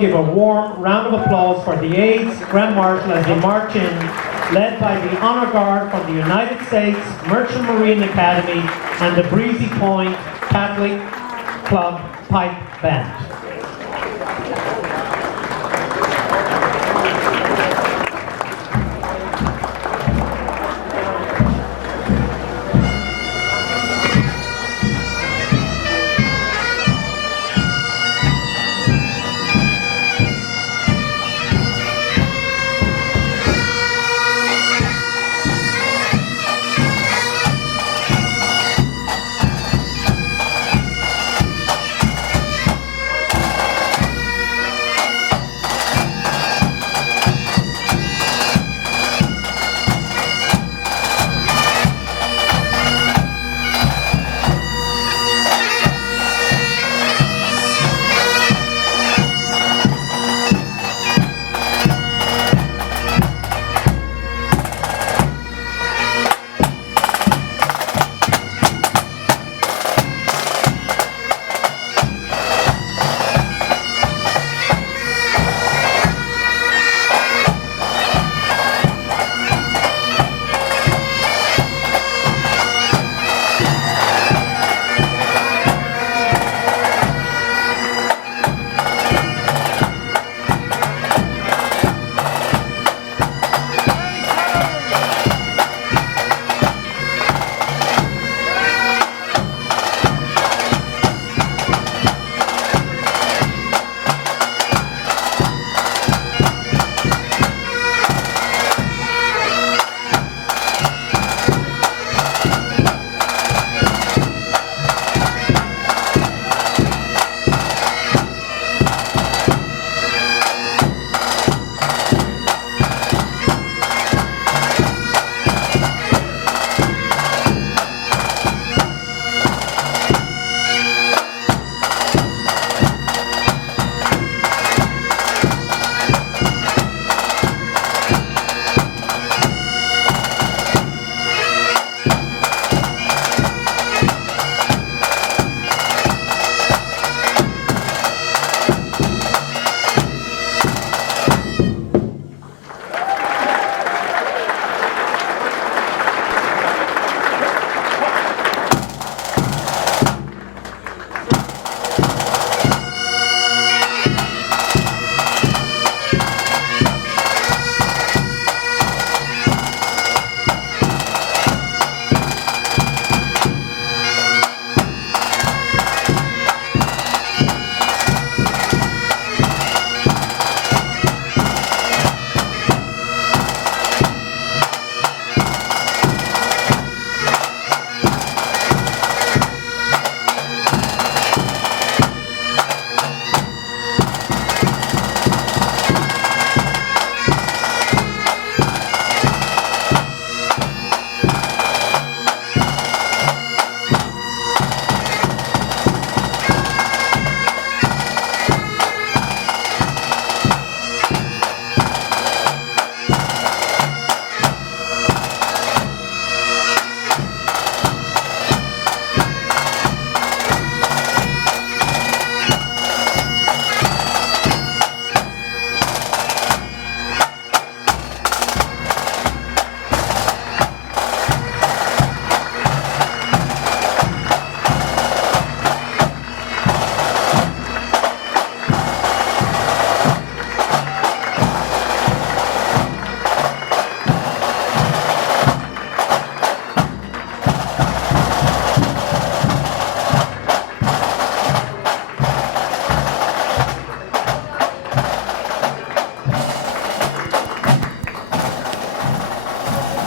give a warm round of applause for the aides, Grand Marshal, as they march in, led by the Honor Guard from the United States Merchant Marine Academy and the Breezy Point Catholic Club Pipe Band.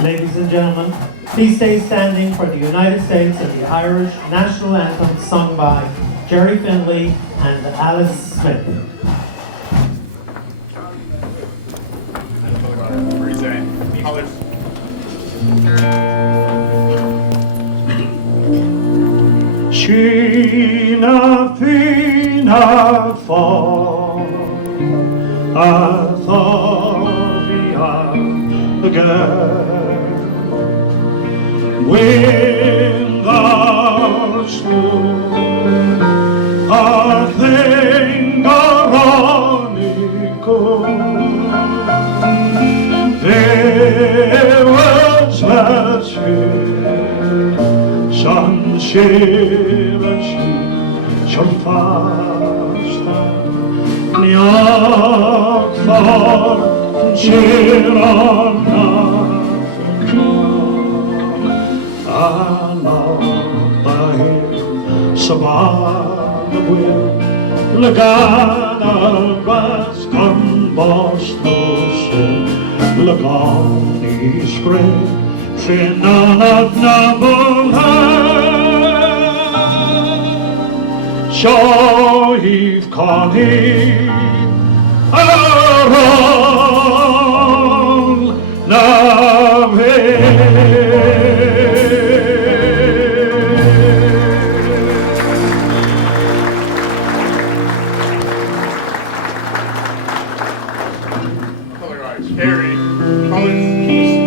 Ladies and gentlemen, please stay standing for the United States and the Irish National Anthem sung by Jerry Finley and Alice Smith. Sheena fina fall, I thought the girl when the spoon a thing running San Sebastian som fasta Njak far Kjerana Alata Sabada Will Lagana Raskan Bostose Lagani Spread Finnarna Nabulha Shohiv Kani Aral Nave Color eyes, Harry, Collins, East.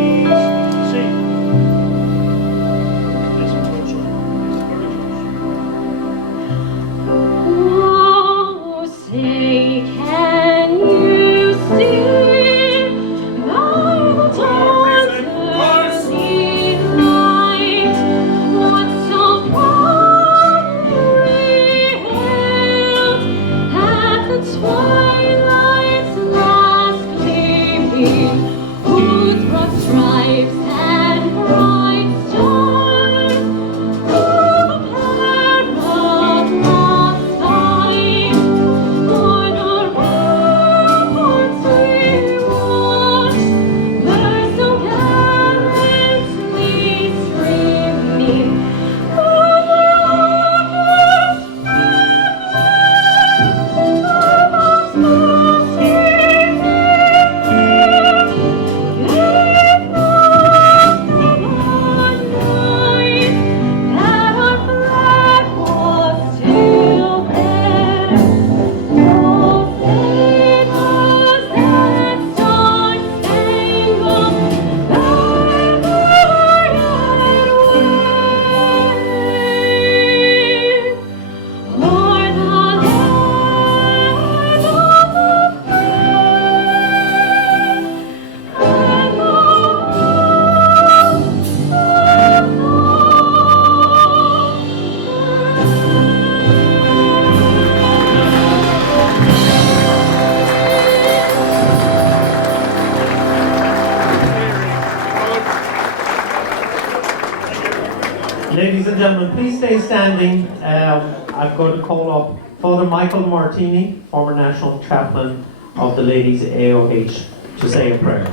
Ladies and gentlemen, please stay standing. I'm going to call up Father Michael Martini, former National Chaplain of the Ladies AOH, to say a prayer.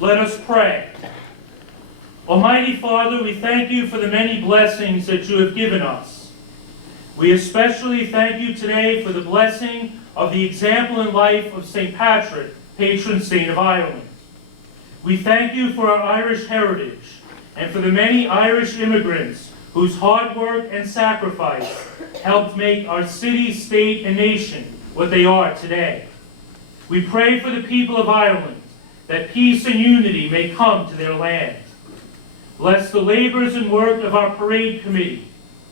Let us pray. Almighty Father, we thank you for the many blessings that you have given us. We especially thank you today for the blessing of the example and life of St. Patrick, patron saint of Ireland. We thank you for our Irish heritage and for the many Irish immigrants whose hard work and sacrifice helped make our city, state, and nation what they are today. We pray for the people of Ireland that peace and unity may come to their land. Bless the labors and work of our parade committee,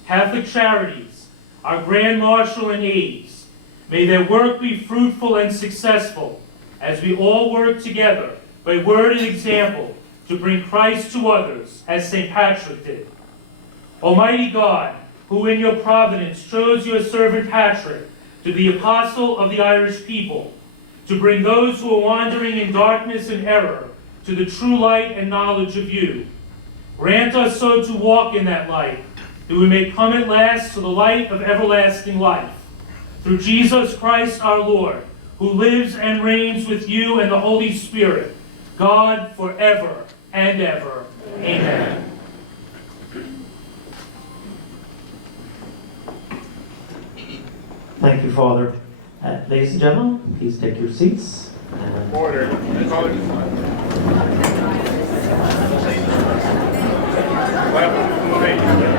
Catholic Charities, our Grand Marshal and aides. May their work be fruitful and successful as we all work together by word and example to bring Christ to others as St. Patrick did. Almighty God, who in your providence chose your servant Patrick to be apostle of the Irish people, to bring those who are wandering in darkness and error to the true light and knowledge of you. Grant us so to walk in that light, that we may come at last to the light of everlasting life. Through Jesus Christ our Lord, who lives and reigns with you and the Holy Spirit, God forever and ever. Amen. Thank you, Father. Ladies and gentlemen, please take your seats. Order. Well,